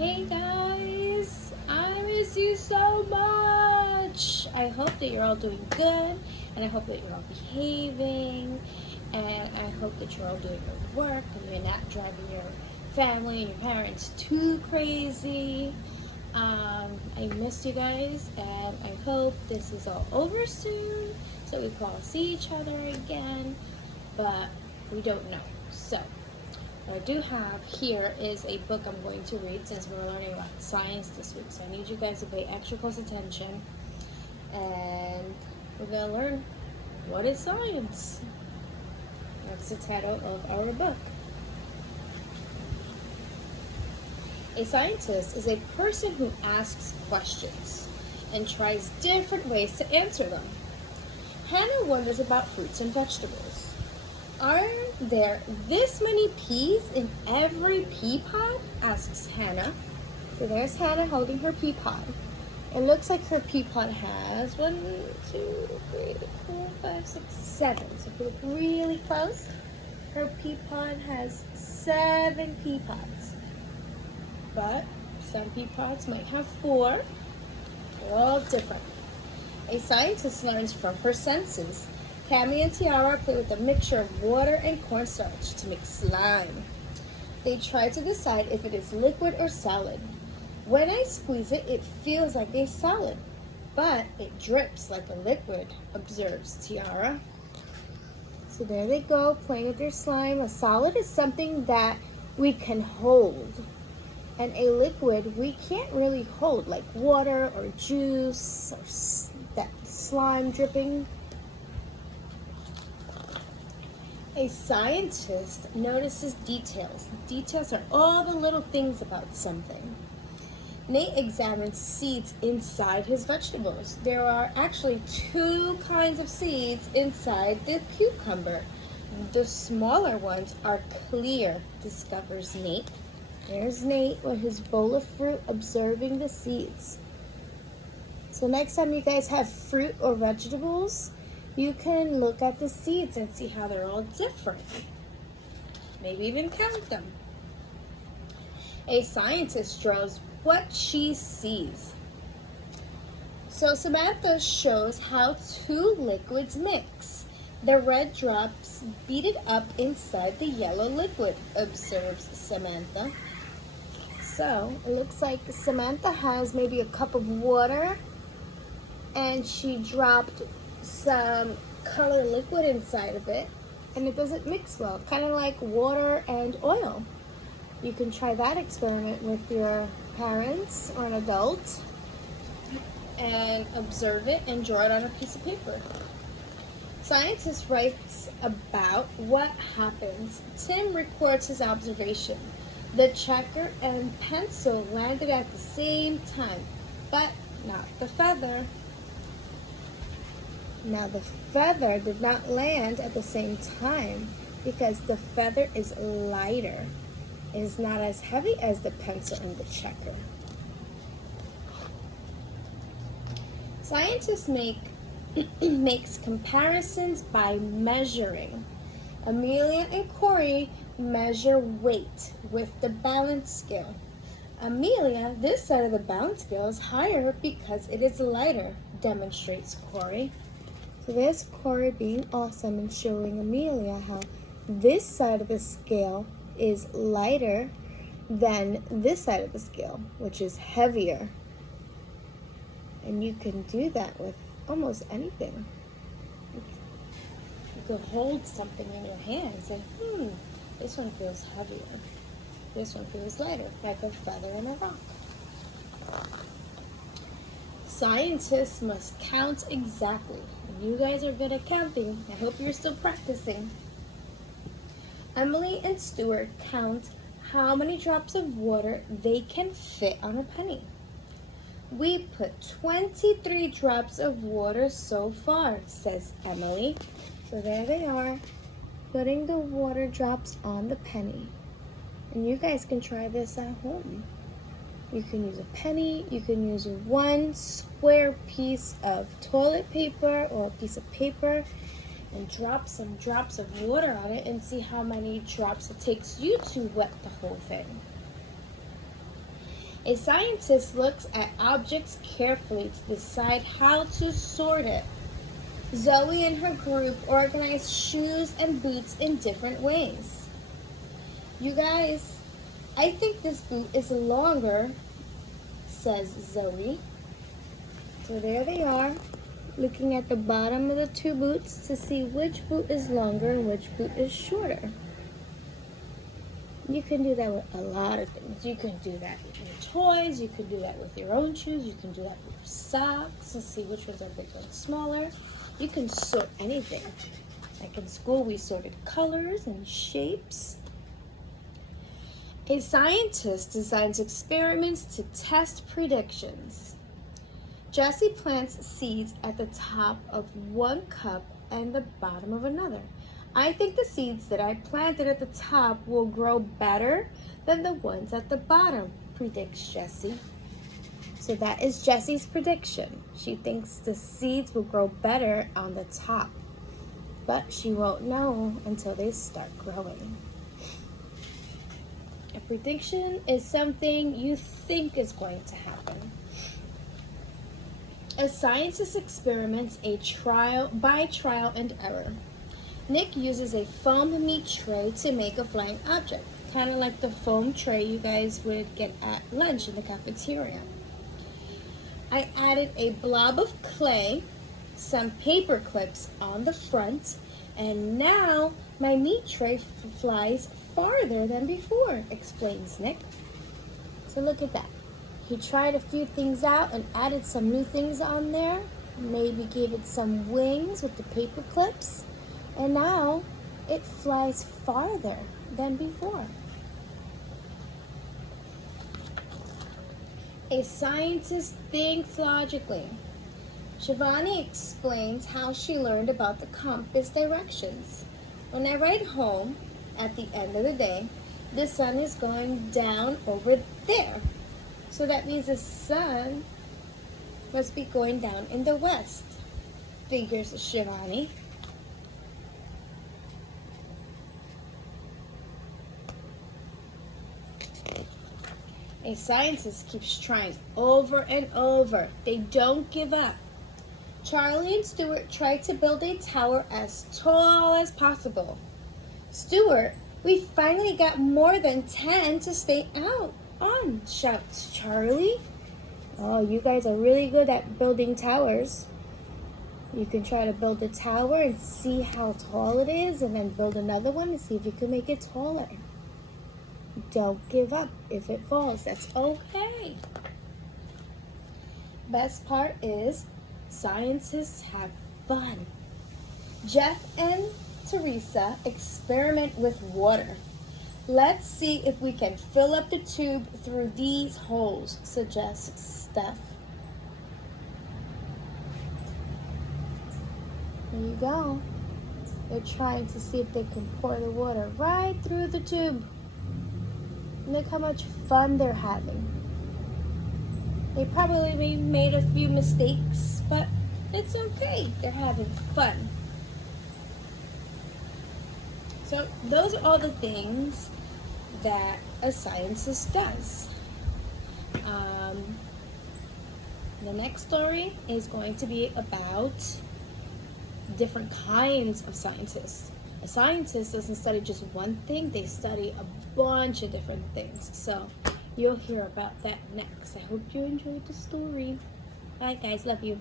Hey guys, I miss you so much. I hope that you're all doing good, and I hope that you're all behaving, and I hope that you're all doing your work and you're not driving your family and your parents too crazy. I miss you guys, and I hope this is all over soon so we can all see each other again, but we don't know. So, what I do have here is a book I'm going to read since we're learning about science this week. So I need you guys to pay extra close attention. And we're going to learn what is science. That's the title of our book. A scientist is a person who asks questions and tries different ways to answer them. Hannah wonders about fruits and vegetables. Are there this many peas in every pea pod? Asks Hannah. So there's Hannah holding her pea pod. It looks like her pea pod has 1, 2, 3, 4, 5, 6, 7. So if you look really close, her pea pod has 7 pea pods. But some pea pods might have 4. They're all different. A scientist learns from her senses. Cammy and Tiara play with a mixture of water and cornstarch to make slime. They try to decide if it is liquid or solid. When I squeeze it, it feels like a solid, but it drips like a liquid, observes Tiara. So there they go, playing with their slime. A solid is something that we can hold, and a liquid we can't really hold, like water or juice or that slime dripping. A scientist notices details. Details are all the little things about something. Nate examines seeds inside his vegetables. There are actually 2 kinds of seeds inside the cucumber. The smaller ones are clear, discovers Nate. There's Nate with his bowl of fruit observing the seeds. So next time you guys have fruit or vegetables, you can look at the seeds and see how they're all different. Maybe even count them. A scientist draws what she sees. So Samantha shows how 2 liquids mix. The red drops beaded up inside the yellow liquid, observes Samantha. So it looks like Samantha has maybe a cup of water and she dropped some color liquid inside of it, and it doesn't mix well, kind of like water and oil. You can try that experiment with your parents or an adult and observe it and draw it on a piece of paper. Scientist writes about what happens. Tim records his observation. The checker and pencil landed at the same time, but not the feather. Now the feather did not land at the same time because the feather is lighter. It is not as heavy as the pencil and the checker. Scientists makes comparisons by measuring. Amelia and Corey measure weight with the balance scale. Amelia, this side of the balance scale is higher because it is lighter, demonstrates Corey. So there's Corey being awesome and showing Amelia how this side of the scale is lighter than this side of the scale, which is heavier. And you can do that with almost anything. You could hold something in your hands and, this one feels heavier. This one feels lighter, like a feather in a rock. Scientists must count exactly. You guys are good at counting. I hope you're still practicing. Emily and Stuart count how many drops of water they can fit on a penny. We put 23 drops of water so far, says Emily. So there they are, putting the water drops on the penny. And you guys can try this at home. You can use a penny, you can use 1 square piece of toilet paper or a piece of paper and drop some drops of water on it and see how many drops it takes you to wet the whole thing. A scientist looks at objects carefully to decide how to sort it. Zoe and her group organize shoes and boots in different ways. You guys, I think this boot is longer, says Zoe. So there they are, looking at the bottom of the two boots to see which boot is longer and which boot is shorter. You can do that with a lot of things. You can do that with your toys. You can do that with your own shoes. You can do that with your socks to see which ones are bigger and smaller. You can sort anything. Like in school, we sorted colors and shapes. A scientist designs experiments to test predictions. Jessie plants seeds at the top of one cup and the bottom of another. I think the seeds that I planted at the top will grow better than the ones at the bottom, predicts Jessie. So that is Jessie's prediction. She thinks the seeds will grow better on the top, but she won't know until they start growing. A prediction is something you think is going to happen. A scientist experiments by trial and error. Nick uses a foam meat tray to make a flying object, kind of like the foam tray you guys would get at lunch in the cafeteria. I added a blob of clay, some paper clips on the front, and now my meat tray flies farther than before, explains Nick. So look at that. He tried a few things out and added some new things on there. Maybe gave it some wings with the paper clips. And now it flies farther than before. A scientist thinks logically. Shivani explains how she learned about the compass directions. When I ride home at the end of the day, the sun is going down over there. So that means the sun must be going down in the west, figures Shivani. A scientist keeps trying over and over. They don't give up. Charlie and Stuart try to build a tower as tall as possible. Stuart, we finally got more than 10 to stay out on, shouts Charlie. Oh, you guys are really good at building towers. You can try to build a tower and see how tall it is, and then build another one and see if you can make it taller. Don't give up if it falls. That's okay. Best part is scientists have fun. Jeff and Teresa experiment with water. Let's see if we can fill up the tube through these holes, suggests Steph. There you go. They're trying to see if they can pour the water right through the tube. Look how much fun they're having. They probably made a few mistakes, but it's okay. They're having fun. So those are all the things that a scientist does. The next story is going to be about different kinds of scientists. A scientist doesn't study just one thing, they study a bunch of different things. So you'll hear about that next. I hope you enjoyed the story. Bye guys, love you.